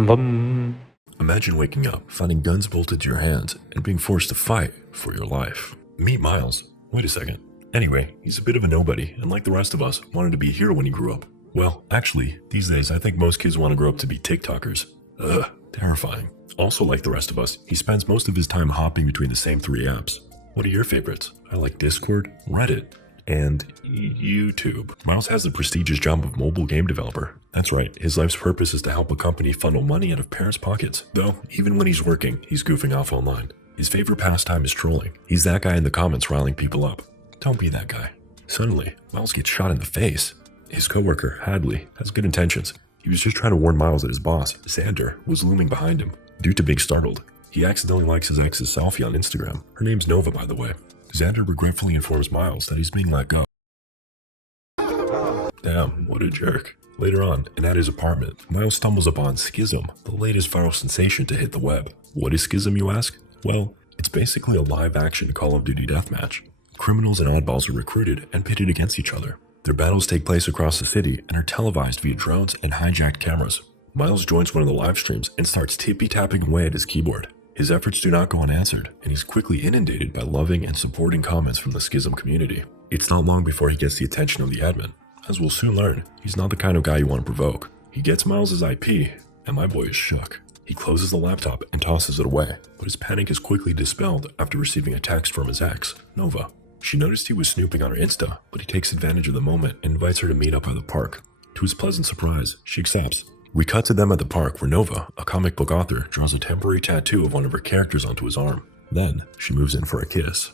Bum bum. Imagine waking up, finding guns bolted to your hands, and being forced to fight for your life. Meet Miles. Wait a second. Anyway, he's a bit of a nobody, and like the rest of us, wanted to be a hero when he grew up. Well, actually, these days I think most kids want to grow up to be TikTokers. Ugh, terrifying. Also like the rest of us, he spends most of his time hopping between the same 3 apps. What are your favorites? I like Discord, Reddit, and YouTube. Miles has the prestigious job of mobile game developer. That's right, his life's purpose is to help a company funnel money out of parents' pockets. Though, even when he's working, he's goofing off online. His favorite pastime is trolling. He's that guy in the comments riling people up. Don't be that guy. Suddenly, Miles gets shot in the face. His coworker, Hadley, has good intentions. He was just trying to warn Miles that his boss, Xander, was looming behind him. Due to being startled, he accidentally likes his ex's selfie on Instagram. Her name's Nova, by the way. Xander regretfully informs Miles that he's being let go. Damn, what a jerk. Later on, and at his apartment, Miles stumbles upon Schism, the latest viral sensation to hit the web. What is Schism, you ask? Well, it's basically a live-action Call of Duty deathmatch. Criminals and oddballs are recruited and pitted against each other. Their battles take place across the city and are televised via drones and hijacked cameras. Miles joins one of the live streams and starts tippy-tapping away at his keyboard. His efforts do not go unanswered, and he's quickly inundated by loving and supporting comments from the Schism community. It's not long before he gets the attention of the admin. As we'll soon learn, he's not the kind of guy you want to provoke. He gets Miles' IP, and my boy is shook. He closes the laptop and tosses it away, but his panic is quickly dispelled after receiving a text from his ex, Nova. She noticed he was snooping on her Insta, but he takes advantage of the moment and invites her to meet up at the park. To his pleasant surprise, she accepts. We cut to them at the park where Nova, a comic book author, draws a temporary tattoo of one of her characters onto his arm. Then, she moves in for a kiss.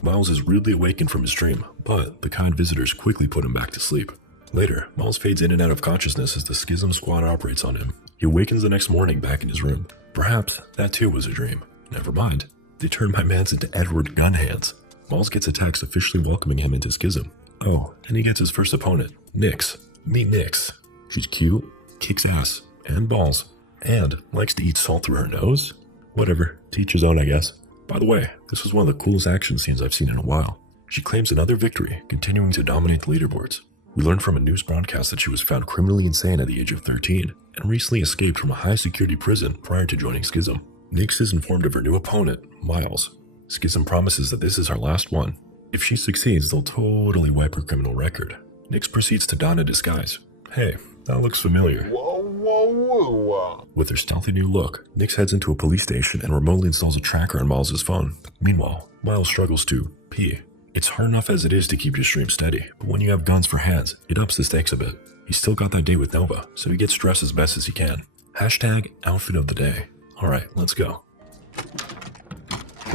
Miles is rudely awakened from his dream, but the kind visitors quickly put him back to sleep. Later, Miles fades in and out of consciousness as the Schism squad operates on him. He awakens the next morning back in his room. Perhaps that too was a dream. Never mind. They turned my mans into Edward Gunhands. Miles gets a text officially welcoming him into Schism. Oh, and he gets his first opponent, Nyx. Meet Nyx. She's cute, kicks ass, and balls, and likes to eat salt through her nose? Whatever, to each his own, I guess. By the way, this was one of the coolest action scenes I've seen in a while. She claims another victory, continuing to dominate the leaderboards. We learned from a news broadcast that she was found criminally insane at the age of 13, and recently escaped from a high-security prison prior to joining Schism. Nyx is informed of her new opponent, Miles. Schism promises that this is her last one. If she succeeds, they'll totally wipe her criminal record. Nyx proceeds to don a disguise. Hey, that looks familiar. Whoa, whoa, whoa. With her stealthy new look, Nyx heads into a police station and remotely installs a tracker on Miles' phone. Meanwhile, Miles struggles to pee. It's hard enough as it is to keep your stream steady, but when you have guns for hands, it ups the stakes a bit. He's still got that date with Nova, so he gets dressed as best as he can. Hashtag outfit of the day. Alright, let's go.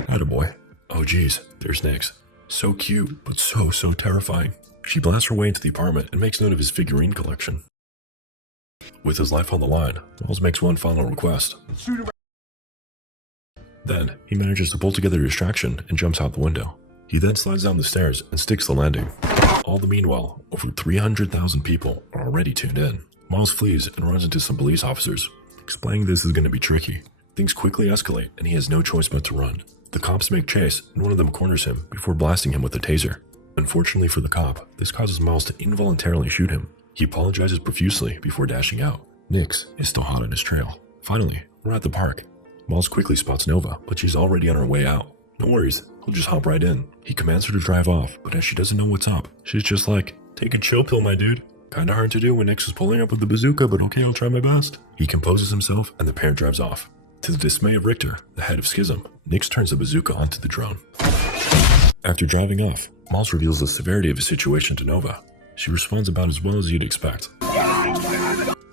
Attaboy. Oh geez, there's Nyx. So cute, but so terrifying. She blasts her way into the apartment and makes note of his figurine collection. With his life on the line, Miles makes one final request. Then, he manages to pull together a distraction and jumps out the window. He then slides down the stairs and sticks the landing. All the meanwhile, over 300,000 people are already tuned in. Miles flees and runs into some police officers. Explaining this is going to be tricky. Things quickly escalate and he has no choice but to run. The cops make chase and one of them corners him before blasting him with a taser. Unfortunately for the cop, this causes Miles to involuntarily shoot him. He apologizes profusely before dashing out. Nyx is still hot on his trail. Finally, we're at the park. Miles quickly spots Nova, but she's already on her way out. No worries, he'll just hop right in. He commands her to drive off, but as she doesn't know what's up, she's just like, take a chill pill, my dude. Kinda hard to do when Nyx is pulling up with the bazooka, but okay, I'll try my best. He composes himself and the pair drives off. To the dismay of Richter, the head of Schism, Nyx turns the bazooka onto the drone. After driving off, Miles reveals the severity of his situation to Nova. She responds about as well as you'd expect.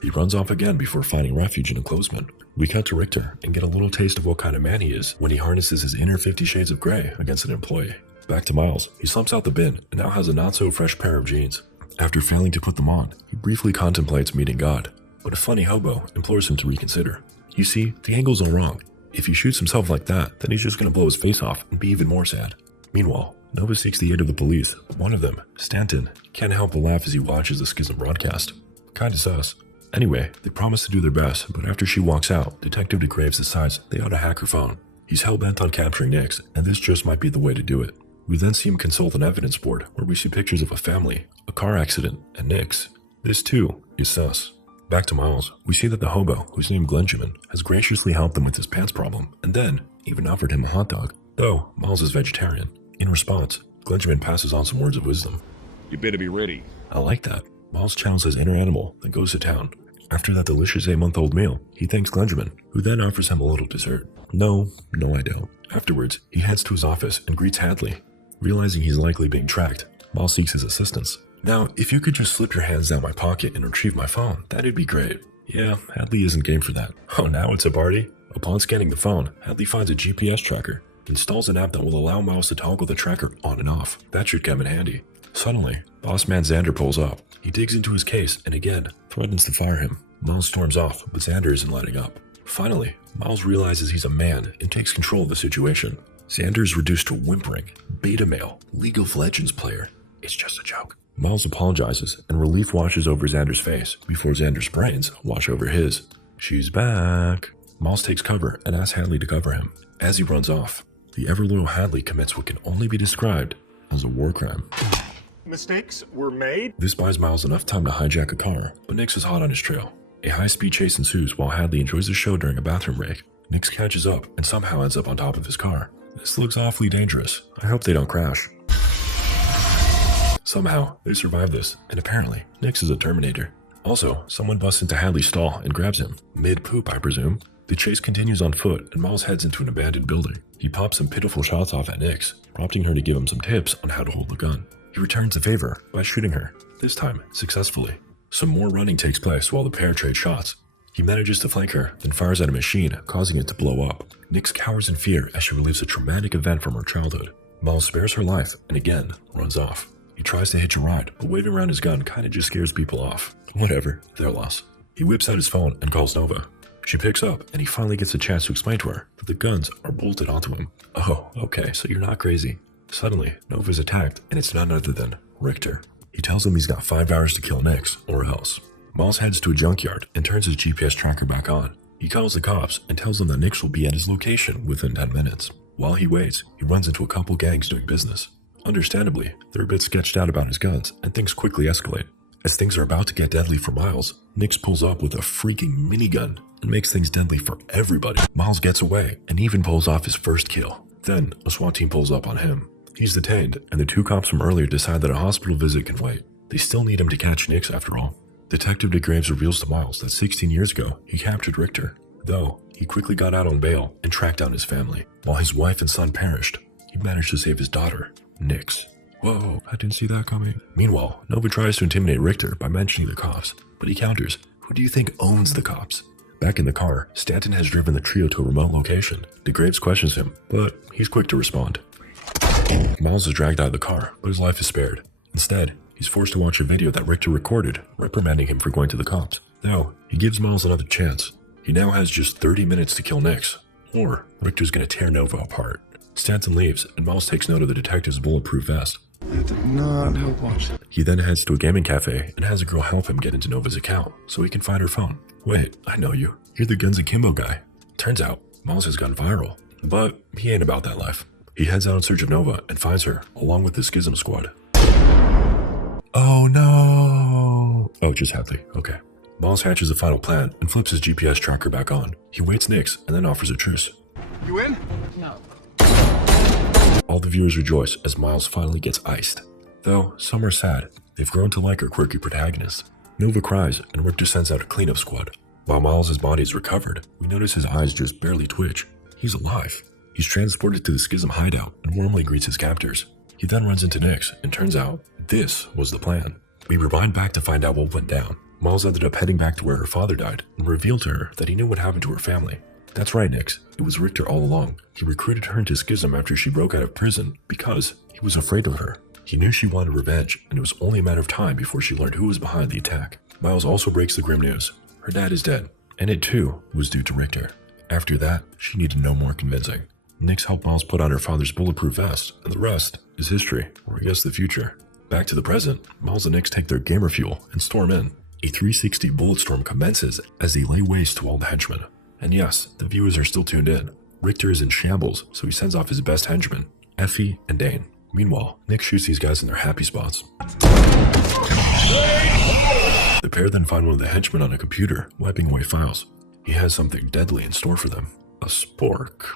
He runs off again before finding refuge in a clothesman. We cut to Richter and get a little taste of what kind of man he is when he harnesses his inner 50 Shades of Grey against an employee. Back to Miles, he slumps out the bin and now has a not-so-fresh pair of jeans. After failing to put them on, he briefly contemplates meeting God, but a funny hobo implores him to reconsider. You see, the angle's all wrong. If he shoots himself like that, then he's just gonna blow his face off and be even more sad. Meanwhile, Nova seeks the aid of the police. One of them, Stanton, can't help but laugh as he watches the Schism broadcast. Kinda sus. Anyway, they promise to do their best, but after she walks out, Detective DeGraves decides they ought to hack her phone. He's hell-bent on capturing Nyx, and this just might be the way to do it. We then see him consult an evidence board where we see pictures of a family, a car accident, and Nyx. This too is sus. Back to Miles, we see that the hobo, who's named Glenjamin, has graciously helped him with his pants problem, and then even offered him a hot dog, though Miles is vegetarian. In response, Glenjamin passes on some words of wisdom. You better be ready. I like that. Miles channels his inner animal, then goes to town. After that delicious 8-month-old meal, he thanks Glenjamin, who then offers him a little dessert. No, I don't. Afterwards, he heads to his office and greets Hadley. Realizing he's likely being tracked, Miles seeks his assistance. Now, if you could just slip your hands down my pocket and retrieve my phone, that'd be great. Yeah, Hadley isn't game for that. Oh, now it's a party? Upon scanning the phone, Hadley finds a GPS tracker, installs an app that will allow Miles to toggle the tracker on and off. That should come in handy. Suddenly, boss man Xander pulls up. He digs into his case and again threatens to fire him. Miles storms off, but Xander isn't letting up. Finally, Miles realizes he's a man and takes control of the situation. Xander is reduced to whimpering, beta male, League of Legends player. It's just a joke. Miles apologizes and relief washes over Xander's face before Xander's brains wash over his. She's back. Miles takes cover and asks Hadley to cover him. As he runs off, the ever-loyal Hadley commits what can only be described as a war crime. Mistakes were made? This buys Miles enough time to hijack a car, but Nix is hot on his trail. A high-speed chase ensues while Hadley enjoys the show during a bathroom break. Nix catches up and somehow ends up on top of his car. This looks awfully dangerous. I hope they don't crash. Somehow, they survive this, and apparently, Nix is a Terminator. Also, someone busts into Hadley's stall and grabs him. Mid-poop, I presume. The chase continues on foot, and Miles heads into an abandoned building. He pops some pitiful shots off at Nix, prompting her to give him some tips on how to hold the gun. He returns the favor by shooting her, this time successfully. Some more running takes place while the pair trade shots. He manages to flank her, then fires at a machine, causing it to blow up. Nix cowers in fear as she relives a traumatic event from her childhood. Miles spares her life, and again, runs off. He tries to hitch a ride, but waving around his gun kinda just scares people off. Whatever, their loss. He whips out his phone and calls Nova. She picks up, and he finally gets a chance to explain to her that the guns are bolted onto him. Oh, okay, so you're not crazy. Suddenly, Nova's attacked, and it's none other than Richter. He tells him he's got 5 hours to kill Nix, or else. Miles heads to a junkyard and turns his GPS tracker back on. He calls the cops and tells them that Nix will be at his location within 10 minutes. While he waits, he runs into a couple gangs doing business. Understandably, they're a bit sketched out about his guns, and things quickly escalate. As things are about to get deadly for Miles, Nix pulls up with a freaking minigun and makes things deadly for everybody. Miles gets away and even pulls off his first kill. Then, a SWAT team pulls up on him. He's detained, and the 2 cops from earlier decide that a hospital visit can wait. They still need him to catch Nix after all. Detective DeGraves reveals to Miles that 16 years ago, he captured Richter. Though, he quickly got out on bail and tracked down his family. While his wife and son perished, he managed to save his daughter, Nix. Whoa, I didn't see that coming. Meanwhile, Nova tries to intimidate Richter by mentioning the cops, but he counters, who do you think owns the cops? Back in the car, Stanton has driven the trio to a remote location. DeGraves questions him, but he's quick to respond. Miles is dragged out of the car, but his life is spared. Instead, he's forced to watch a video that Richter recorded, reprimanding him for going to the cops. Now, he gives Miles another chance. He now has just 30 minutes to kill Nix, or Richter's gonna tear Nova apart. Stanton leaves, and Miles takes note of the detective's bulletproof vest. He then heads to a gaming cafe and has a girl help him get into Nova's account so he can find her phone. Wait, I know you. You're the Guns Akimbo guy. Turns out, Miles has gone viral, but he ain't about that life. He heads out in search of Nova and finds her, along with the Schism Squad. Oh no! Oh, just Hadley. Okay. Miles hatches a final plan and flips his GPS tracker back on. He waits Nix and then offers a truce. You in? No. All the viewers rejoice as Miles finally gets iced. Though, some are sad. They've grown to like our quirky protagonist. Nova cries and Richter sends out a cleanup squad. While Miles' body is recovered, we notice his eyes just barely twitch. He's alive. He's transported to the Schism hideout and warmly greets his captors. He then runs into Nix, and turns out, this was the plan. We rewind back to find out what went down. Miles ended up heading back to where her father died, and revealed to her that he knew what happened to her family. That's right, Nix. It was Richter all along. He recruited her into Schism after she broke out of prison, because he was afraid of her. He knew she wanted revenge, and it was only a matter of time before she learned who was behind the attack. Miles also breaks the grim news. Her dad is dead, and it too was due to Richter. After that, she needed no more convincing. Nix helped Miles put on her father's bulletproof vest, and the rest is history, or I guess the future. Back to the present, Miles and Nix take their gamer fuel and storm in. A 360 bullet storm commences as they lay waste to all the henchmen. And yes, the viewers are still tuned in. Richter is in shambles, so he sends off his best henchmen, Effie and Dane. Meanwhile, Nix shoots these guys in their happy spots. The pair then find one of the henchmen on a computer, wiping away files. He has something deadly in store for them. A spork.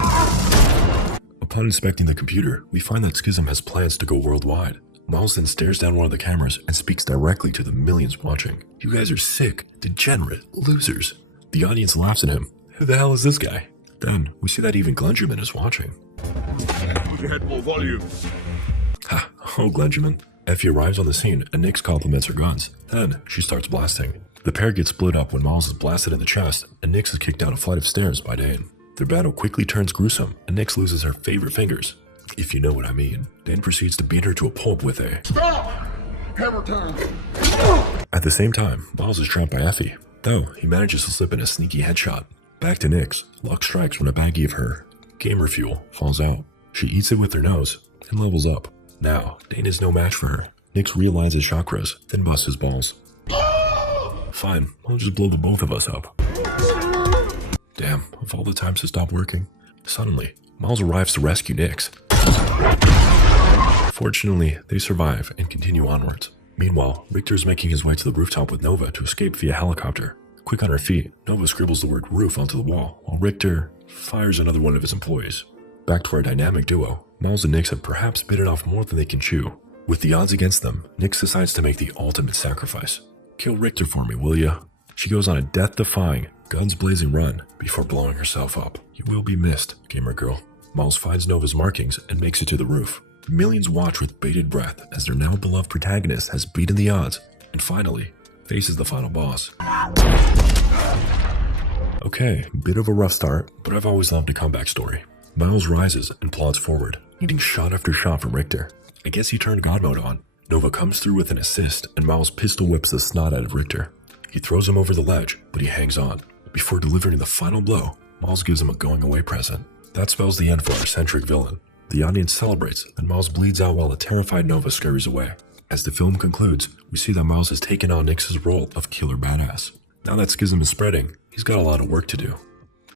Upon inspecting the computer, we find that Schism has plans to go worldwide. Miles then stares down one of the cameras and speaks directly to the millions watching. You guys are sick, degenerate, losers. The audience laughs at him. Who the hell is this guy? Then, we see that even Glengerman is watching. Had more volume. Ha, oh Glengerman. Effie arrives on the scene and Nix compliments her guns. Then, she starts blasting. The pair get split up when Miles is blasted in the chest and Nix is kicked down a flight of stairs by Dane. Their battle quickly turns gruesome and Nix loses her favorite fingers. If you know what I mean. Dane proceeds to beat her to a pulp with a... Stop! Hammer time! At the same time, Miles is trapped by Effie, though he manages to slip in a sneaky headshot. Back to Nix. Luck strikes when a baggie of her gamer fuel falls out. She eats it with her nose and levels up. Now, Dane is no match for her. Nix realigns his chakras, then busts his balls. Fine, I'll just blow the both of us up. Damn, of all the times to stop working. Suddenly, Miles arrives to rescue Nix. Fortunately, they survive and continue onwards. Meanwhile, Richter is making his way to the rooftop with Nova to escape via helicopter. Quick on her feet, Nova scribbles the word roof onto the wall, while Richter fires another one of his employees. Back to our dynamic duo, Miles and Nix have perhaps bitten off more than they can chew. With the odds against them, Nix decides to make the ultimate sacrifice. Kill Richter for me, will ya? She goes on a death-defying, guns-blazing run before blowing herself up. You will be missed, gamer girl. Miles finds Nova's markings and makes it to the roof. Millions watch with bated breath as their now beloved protagonist has beaten the odds and finally faces the final boss. Okay, bit of a rough start, but I've always loved a comeback story. Miles rises and plods forward, eating shot after shot from Richter. I guess he turned God mode on. Nova comes through with an assist and Miles pistol whips the snot out of Richter. He throws him over the ledge, but he hangs on. Before delivering the final blow, Miles gives him a going away present. That spells the end for our eccentric villain. The audience celebrates, and Miles bleeds out while a terrified Nova scurries away. As the film concludes, we see that Miles has taken on Nix's role of killer badass. Now that Schism is spreading, he's got a lot of work to do.